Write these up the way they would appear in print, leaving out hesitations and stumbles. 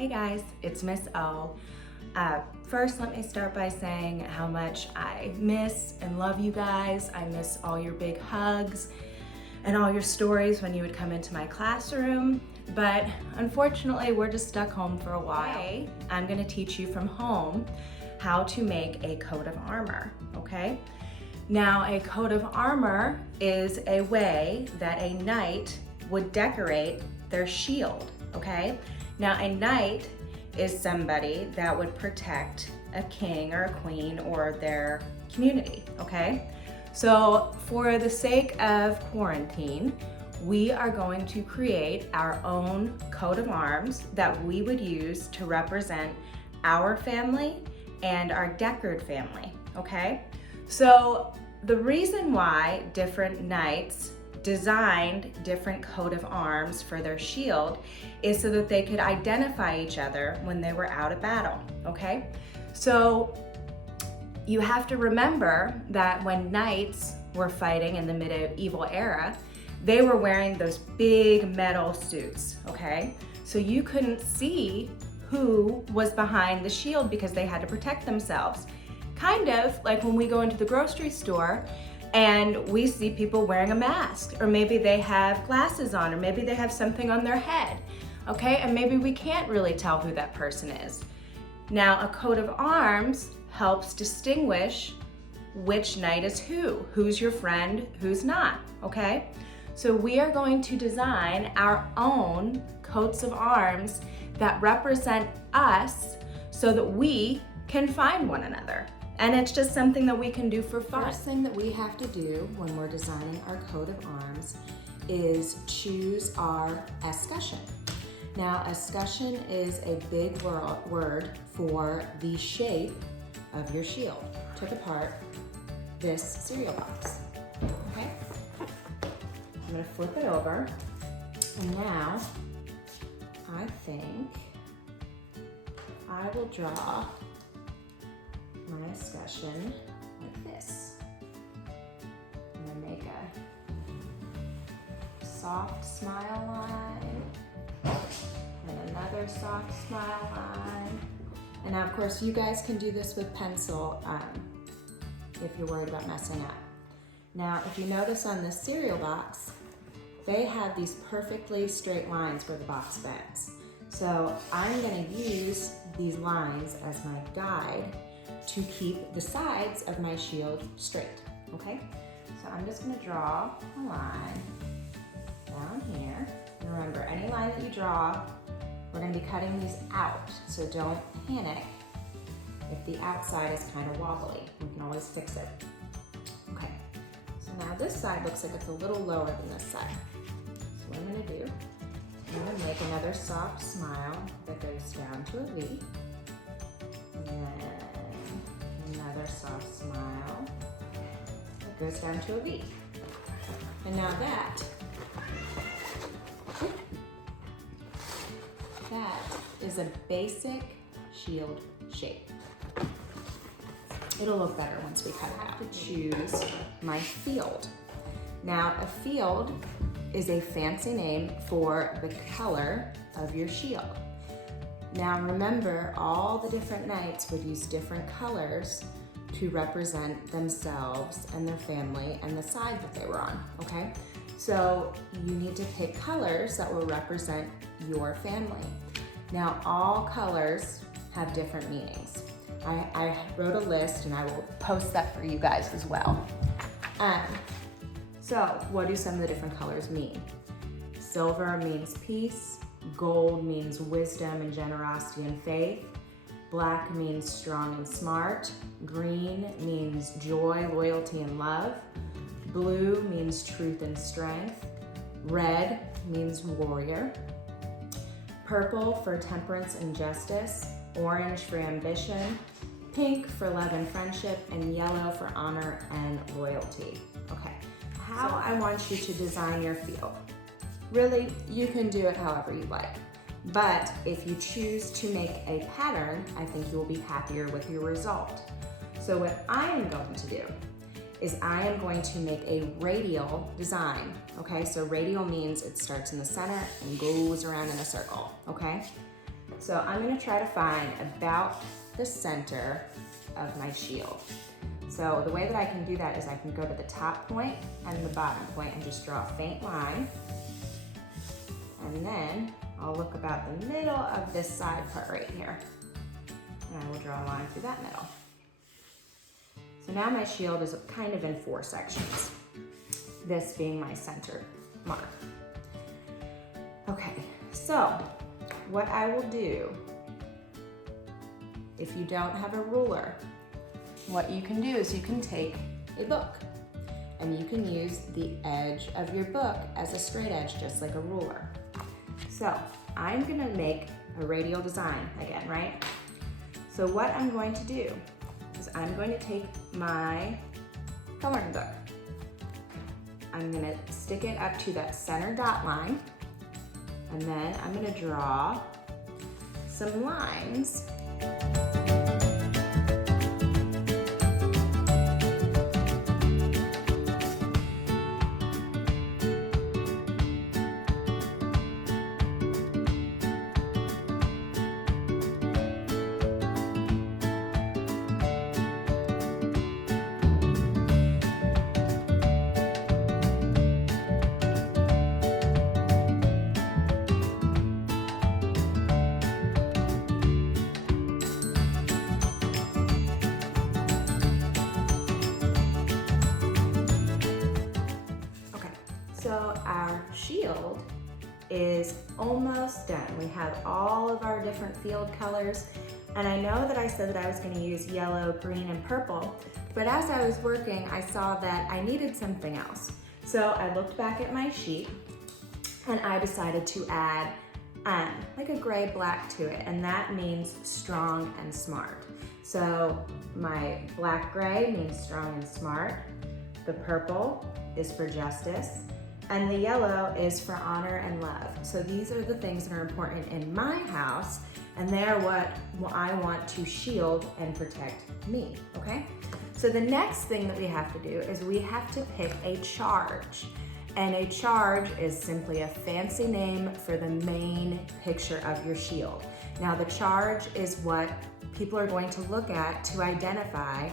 Hey guys, it's Miss O. First, let me start by saying how much I miss and love you guys. I miss all your big hugs and all your stories when you would come into my classroom. But unfortunately, we're just stuck home for a while. Today, I'm gonna teach you from home how to make a coat of armor, okay? Now, a coat of armor is a way that a knight would decorate their shield, okay? Now, a knight is somebody that would protect a king or a queen or their community, okay? So for the sake of quarantine, we are going to create our own coat of arms that we would use to represent our family and our Deckard family, okay? So the reason why different knights designed different coat of arms for their shield is so that they could identify each other when they were out of battle, okay? So you have to remember that when knights were fighting in the medieval era, they were wearing those big metal suits, okay? So you couldn't see who was behind the shield because they had to protect themselves. Kind of like when we go into the grocery store and we see people wearing a mask, or maybe they have glasses on, or maybe they have something on their head, okay? And maybe we can't really tell who that person is. Now, a coat of arms helps distinguish which knight is who's your friend, who's not, okay? So we are going to design our own coats of arms that represent us so that we can find one another. And it's just something that we can do for fun. First thing that we have to do when we're designing our coat of arms is choose our escutcheon. Now, escutcheon is a big word for the shape of your shield. Take apart this cereal box, okay? I'm gonna flip it over, and now I think I will draw my escutcheon like this. I'm gonna make a soft smile line and another soft smile line. And now, of course, you guys can do this with pencil if you're worried about messing up. Now, if you notice on this cereal box, they have these perfectly straight lines where the box bends. So I'm gonna use these lines as my guide to keep the sides of my shield straight, okay? So I'm just gonna draw a line down here. And remember, any line that you draw, we're gonna be cutting these out, so don't panic if the outside is kind of wobbly. We can always fix it. Okay, so now this side looks like it's a little lower than this side. So what I'm gonna do, I'm gonna make another soft smile that goes down to a V. And then another soft smile that goes down to a V. And now that is a basic shield shape. It'll look better once we cut it out. I have to choose my field. Now, a field is a fancy name for the color of your shield. Now remember, all the different knights would use different colors to represent themselves and their family and the side that they were on, okay? So you need to pick colors that will represent your family. Now, all colors have different meanings. I wrote a list and I will post that for you guys as well. So what do some of the different colors mean? Silver means peace. Gold means wisdom and generosity and faith. Black means strong and smart. Green means joy, loyalty, and love. Blue means truth and strength. Red means warrior. Purple for temperance and justice. Orange for ambition. Pink for love and friendship. And yellow for honor and loyalty. Okay, how I want you to design your field. Really, you can do it however you like. But if you choose to make a pattern, I think you will be happier with your result. So what I am going to do is I am going to make a radial design, okay? So radial means it starts in the center and goes around in a circle, okay? So I'm gonna try to find about the center of my shield. So the way that I can do that is I can go to the top point and the bottom point and just draw a faint line. And then I'll look about the middle of this side part right here. And I will draw a line through that middle. So now my shield is kind of in 4 sections, this being my center mark. Okay, so what I will do, if you don't have a ruler, what you can do is you can take a book and you can use the edge of your book as a straight edge, just like a ruler. So I'm gonna make a radial design again, right? So what I'm going to do is I'm going to take my coloring book. I'm gonna stick it up to that center dot line, and then I'm gonna draw some lines. So our shield is almost done. We have all of our different field colors, and I know that I said that I was going to use yellow, green, and purple, but as I was working, I saw that I needed something else. So I looked back at my sheet, and I decided to add like a gray-black to it, and that means strong and smart. So my black-gray means strong and smart. The purple is for justice. And the yellow is for honor and love. So these are the things that are important in my house, and they're what I want to shield and protect me, okay? So the next thing that we have to do is we have to pick a charge. And a charge is simply a fancy name for the main picture of your shield. Now the charge is what people are going to look at to identify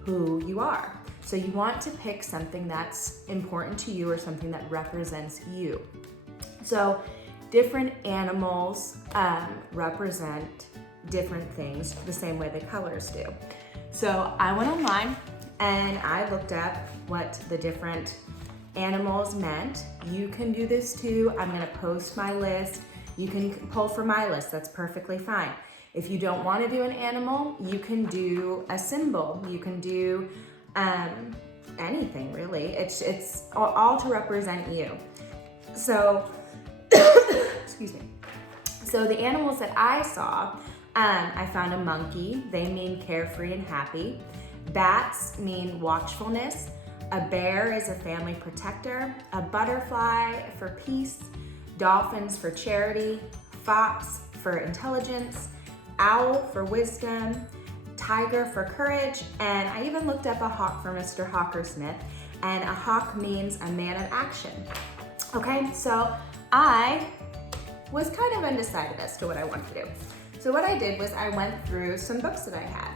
who you are. So you want to pick something that's important to you or something that represents you. So different animals represent different things the same way the colors do. So I went online and I looked up what the different animals meant. You can do this too. I'm gonna post my list. You can pull from my list, that's perfectly fine. If you don't wanna do an animal, you can do a symbol. You can do anything really. It's all to represent you. So, excuse me. So the animals that I saw, I found a monkey. They mean carefree and happy. Bats mean watchfulness. A bear is a family protector. A butterfly for peace. Dolphins for charity. Fox for intelligence. Owl for wisdom. Tiger for courage, and I even looked up a hawk for Mr. Hawkersmith, and a hawk means a man of action. Okay, so I was kind of undecided as to what I wanted to do. So what I did was I went through some books that I had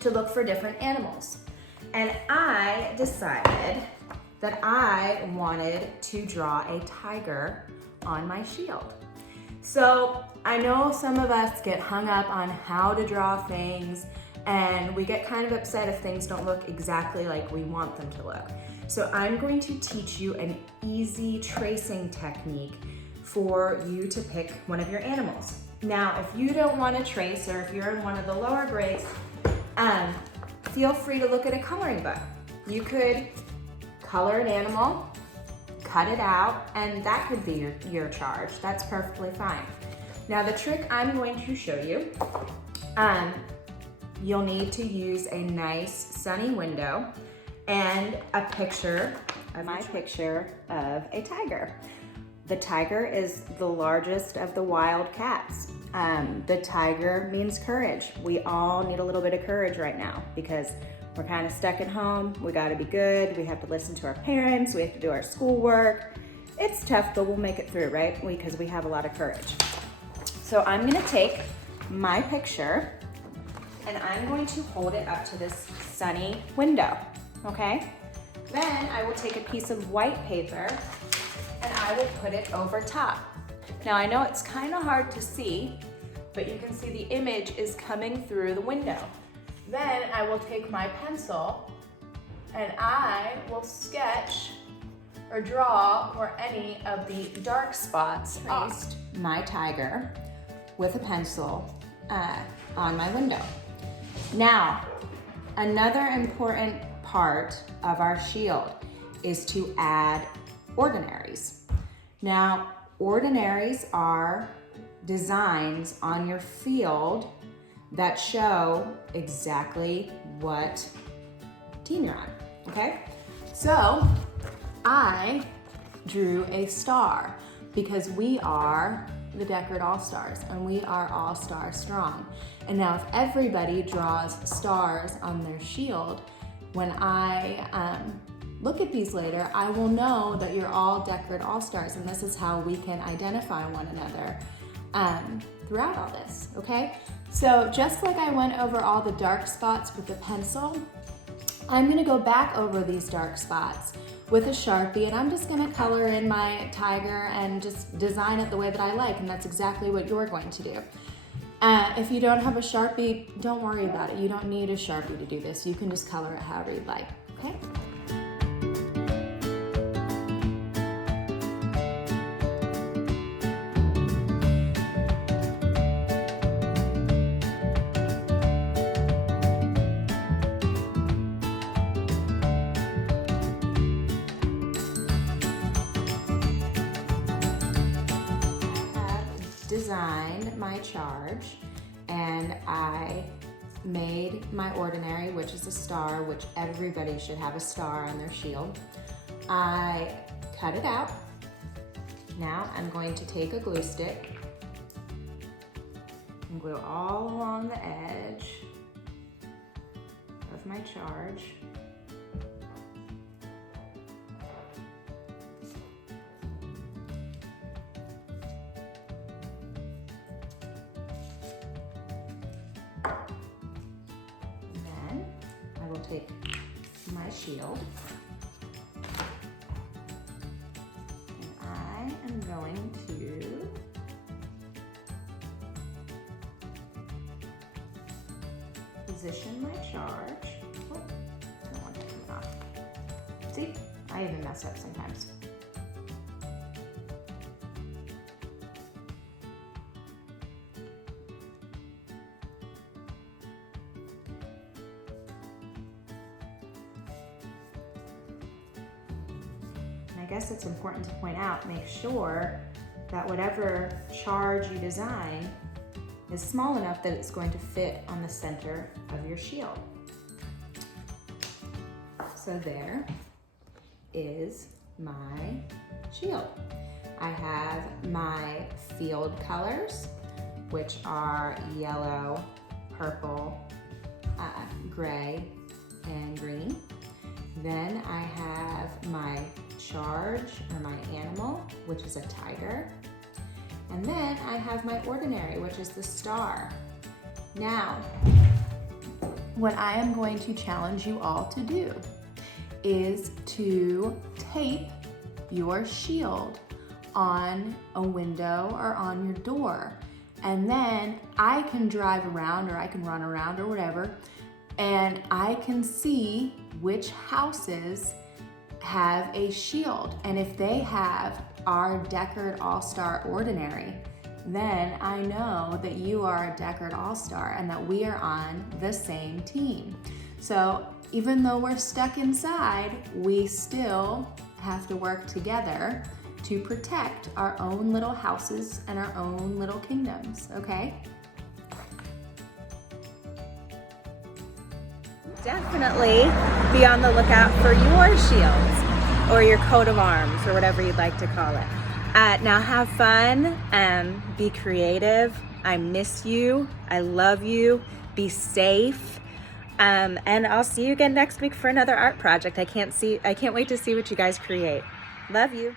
to look for different animals, and I decided that I wanted to draw a tiger on my shield. So I know some of us get hung up on how to draw things, and we get kind of upset if things don't look exactly like we want them to look. So I'm going to teach you an easy tracing technique for you to pick one of your animals. Now, if you don't want to trace, or if you're in one of the lower grades, feel free to look at a coloring book. You could color an animal, cut it out, and that could be your charge. That's perfectly fine. Now the trick I'm going to show you, you'll need to use a nice sunny window and a picture of my picture of a tiger. The tiger is the largest of the wild cats. The tiger means courage. We all need a little bit of courage right now because we're kind of stuck at home. We got to be good. We have to listen to our parents. We have to do our schoolwork. It's tough, but we'll make it through, right? Because we have a lot of courage. So I'm gonna take my picture and I'm going to hold it up to this sunny window, okay? Then I will take a piece of white paper and I will put it over top. Now I know it's kind of hard to see, but you can see the image is coming through the window. Then I will take my pencil and I will sketch or draw where any of the dark spots traced my tiger with a pencil on my window. Now, another important part of our shield is to add ordinaries. Now, ordinaries are designs on your field that show exactly what team you're on, okay? So, I drew a star because we are the Deckard All-Stars and we are All-Star Strong. And now if everybody draws stars on their shield, when I look at these later, I will know that you're all Deckard All-Stars, and this is how we can identify one another throughout all this, okay? So just like I went over all the dark spots with a pencil, I'm gonna go back over these dark spots with a Sharpie, and I'm just gonna color in my tiger and just design it the way that I like, and that's exactly what you're going to do. If you don't have a Sharpie, don't worry about it. You don't need a Sharpie to do this. You can just color it however you'd like, okay? Designed my charge and I made my ordinary, which is a star, which everybody should have a star on their shield. I cut it out. Now I'm going to take a glue stick and glue all along the edge of my charge. Take my shield and I am going to position my charge. Oh, I don't want it to come off. See, I even mess up sometimes. I guess it's important to point out, make sure that whatever charge you design is small enough that it's going to fit on the center of your shield. So there is my shield. I have my field colors, which are yellow, purple, gray, and green. Then I have my charge, or my animal, which is a tiger. And then I have my ordinary, which is the star. Now, what I am going to challenge you all to do is to tape your shield on a window or on your door. And then I can drive around, or I can run around, or whatever, and I can see which houses have a shield. And if they have our Deckard All-Star Ordinary, then I know that you are a Deckard All-Star and that we are on the same team. So even though we're stuck inside, we still have to work together to protect our own little houses and our own little kingdoms, okay? Definitely be on the lookout for your shields or your coat of arms or whatever you'd like to call it. Now have fun, be creative. I miss you. I love you. Be safe. And I'll see you again next week for another art project. I can't wait to see what you guys create. Love you.